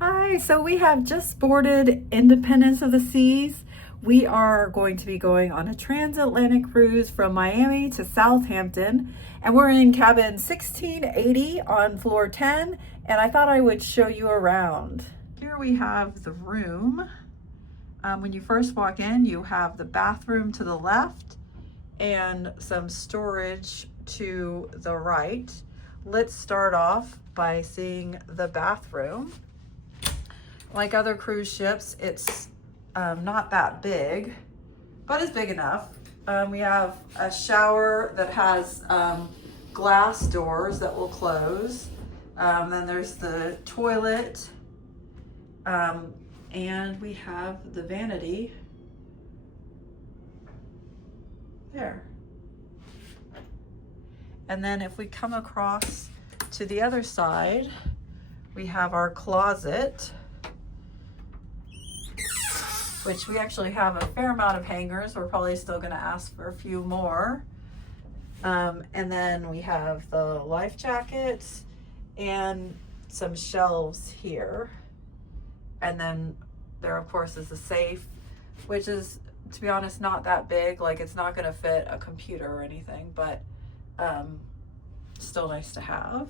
Hi, so we have just boarded Independence of the Seas. We are going to be going on a transatlantic cruise from Miami to Southampton, and we're in cabin 1680 on floor 10, and I thought I would show you around. Here we have the room. When you first walk in, you have the bathroom to the left and some storage to the right. Let's start off by seeing the bathroom. Like other cruise ships, it's not that big, but it's big enough. We have a shower that has glass doors that will close. Then there's the toilet, and we have the vanity there. And then if we come across to the other side, we have our closet, which we actually have a fair amount of hangers. We're probably still gonna ask for a few more. And then we have the life jackets and some shelves here. And then there, of course, is a safe, which is, to be honest, not that big. Like, it's not gonna fit a computer or anything, but still nice to have.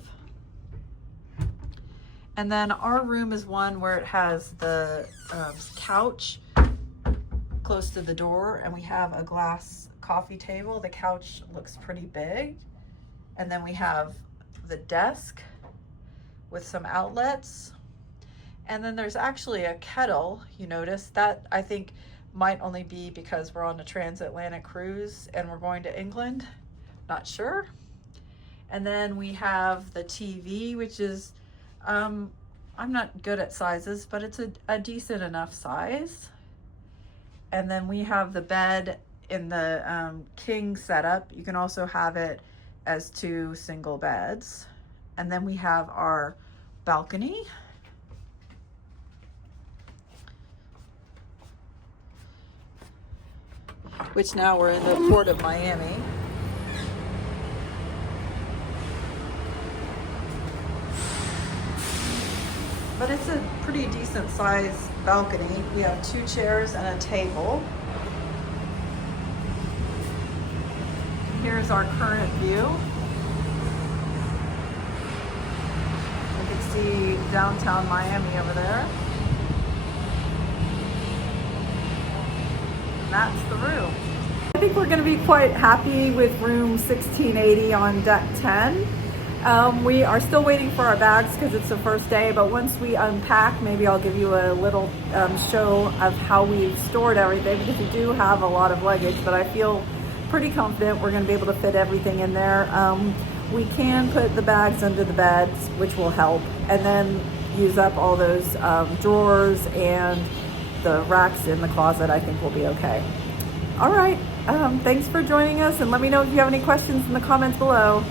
And then our room is one where it has the couch close to the door, and we have a glass coffee table. The couch looks pretty big. And then we have the desk with some outlets. And then there's actually a kettle. You notice that, I think, might only be because we're on a transatlantic cruise and we're going to England. Not sure. And then we have the TV, which is, I'm not good at sizes, but it's a decent enough size. And then we have the bed in the king setup. You can also have it as two single beds. And then we have our balcony. Which now we're in the port of Miami. But it's a pretty decent sized balcony. We have 2 chairs and a table. Here's our current view. You can see downtown Miami over there. And that's the room. I think we're going to be quite happy with room 1680 on deck 10. We are still waiting for our bags because it's the first day, but once we unpack, maybe I'll give you a little show of how we've stored everything, because we do have a lot of luggage, but I feel pretty confident we're going to be able to fit everything in there. We can put the bags under the beds, which will help, and then use up all those drawers and the racks in the closet. I think we'll be okay. All right, thanks for joining us, and let me know if you have any questions in the comments below.